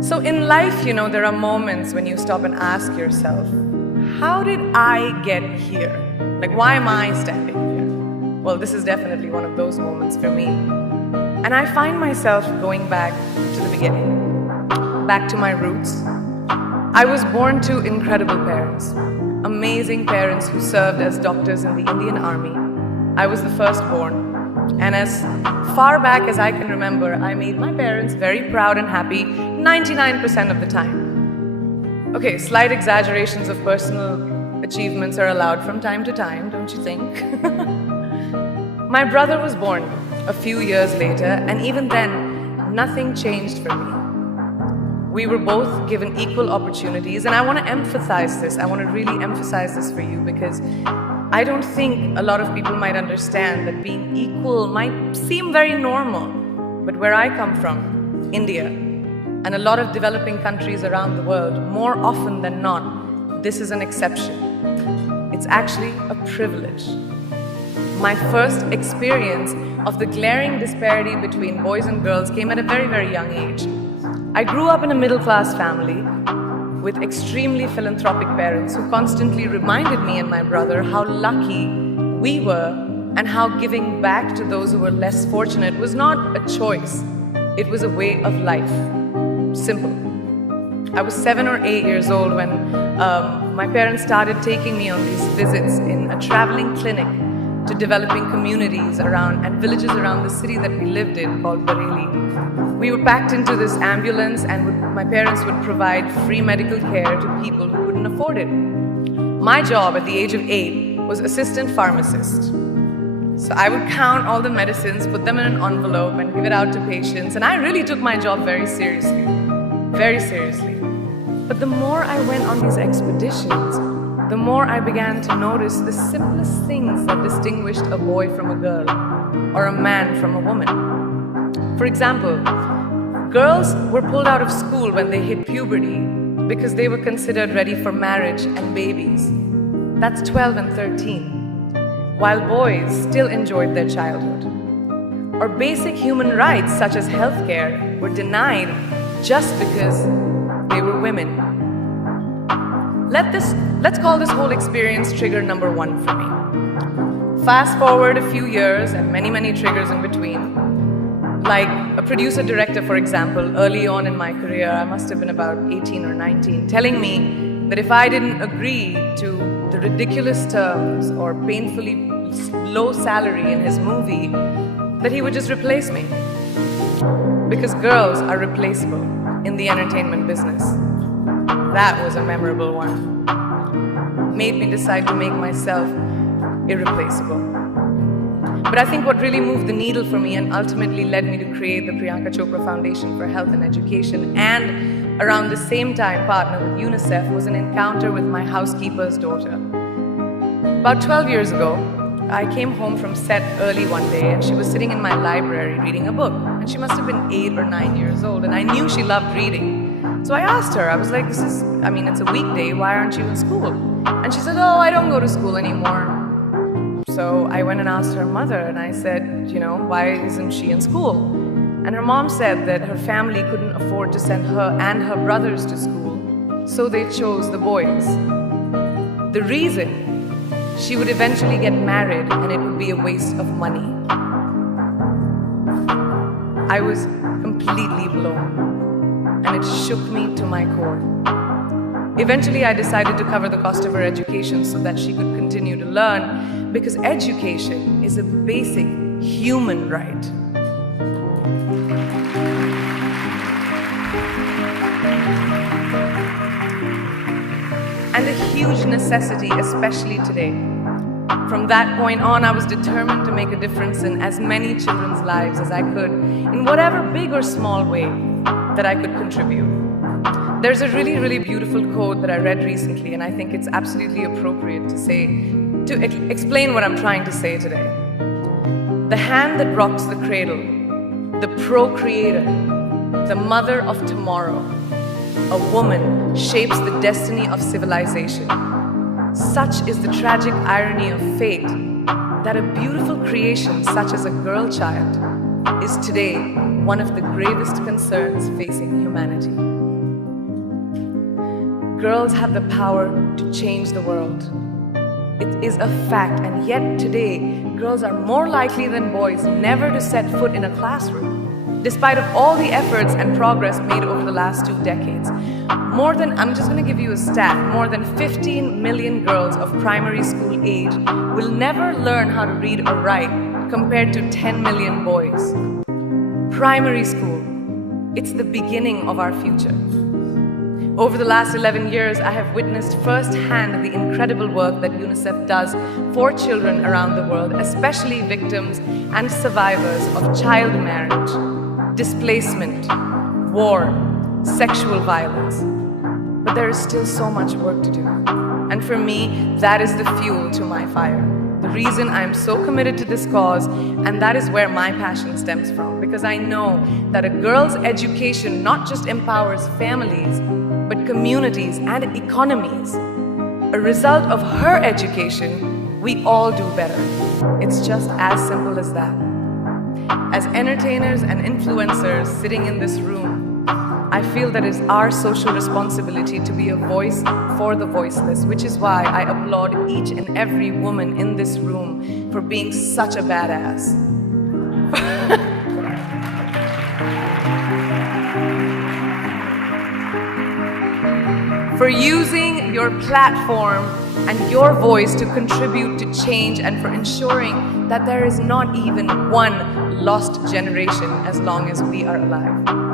So in life, there are moments when you stop and ask yourself, how did I get here? Like, why am I standing here? Well, this is definitely one of those moments for me. And I find myself going back to the beginning, back to my roots. I was born to incredible parents, amazing parents who served as doctors in the Indian Army. I was the firstborn. And as far back as I can remember, I made my parents very proud and happy 99% of the time. Okay, slight exaggerations of personal achievements are allowed from time to time, don't you think? My brother was born a few years later, and even then, nothing changed for me. We were both given equal opportunities, and I want to emphasize this. I want to really emphasize this for you because I don't think a lot of people might understand that being equal might seem very normal. But where I come from, India, and a lot of developing countries around the world, more often than not, this is an exception. It's actually a privilege. My first experience of the glaring disparity between boys and girls came at a very, very young age. I grew up in a middle-class family with extremely philanthropic parents who constantly reminded me and my brother how lucky we were and how giving back to those who were less fortunate was not a choice. It was a way of life. Simple. I was 7 or 8 years old when my parents started taking me on these visits in a traveling clinic to developing communities around and villages around the city that we lived in called Bareilly. We were packed into this ambulance and my parents would provide free medical care to people who couldn't afford it. My job at the age of 8 was assistant pharmacist. So I would count all the medicines, put them in an envelope and give it out to patients, and I really took my job very seriously. Very seriously. But the more I went on these expeditions, the more I began to notice the simplest things that distinguished a boy from a girl or a man from a woman. For example, girls were pulled out of school when they hit puberty because they were considered ready for marriage and babies. That's 12 and 13, while boys still enjoyed their childhood. Or basic human rights such as healthcare were denied just because they were women. Let's call this whole experience trigger number 1 for me. Fast forward a few years and many, many triggers in between. Like a producer-director, for example, early on in my career, I must have been about 18 or 19, telling me that if I didn't agree to the ridiculous terms or painfully low salary in his movie, that he would just replace me. Because girls are replaceable in the entertainment business. That was a memorable one. Made me decide to make myself irreplaceable. But I think what really moved the needle for me and ultimately led me to create the Priyanka Chopra Foundation for Health and Education and around the same time partner with UNICEF was an encounter with my housekeeper's daughter. About 12 years ago, I came home from set early one day and she was sitting in my library reading a book. And she must have been 8 or 9 years old and I knew she loved reading. So I asked her, I was like, it's a weekday, why aren't you in school? And she said, oh, I don't go to school anymore. So I went and asked her mother and I said, why isn't she in school? And her mom said that her family couldn't afford to send her and her brothers to school, so they chose the boys. The reason, she would eventually get married and it would be a waste of money. I was completely blown. And it shook me to my core. Eventually, I decided to cover the cost of her education so that she could continue to learn, because education is a basic human right. And a huge necessity, especially today. From that point on, I was determined to make a difference in as many children's lives as I could, in whatever big or small way that I could contribute. There's a really, really beautiful quote that I read recently, and I think it's absolutely appropriate to explain what I'm trying to say today. The hand that rocks the cradle, the procreator, the mother of tomorrow, a woman shapes the destiny of civilization. Such is the tragic irony of fate that a beautiful creation such as a girl child is today one of the gravest concerns facing humanity. girls have the power to change the world. It is a fact, and yet today, girls are more likely than boys never to set foot in a classroom, despite of all the efforts and progress made over the last 2 decades. I'm just going to give you a stat, more than 15 million girls of primary school age will never learn how to read or write compared to 10 million boys. Primary school, it's the beginning of our future. Over the last 11 years, I have witnessed firsthand the incredible work that UNICEF does for children around the world, especially victims and survivors of child marriage, displacement, war, sexual violence. But there is still so much work to do. And for me, that is the fuel to my fire. The reason I am so committed to this cause, and that is where my passion stems from. Because I know that a girl's education not just empowers families, but communities and economies. A result of her education, we all do better. It's just as simple as that. As entertainers and influencers sitting in this room, I feel that it's our social responsibility to be a voice for the voiceless, which is why I applaud each and every woman in this room for being such a badass. For using your platform and your voice to contribute to change, and for ensuring that there is not even one lost generation as long as we are alive.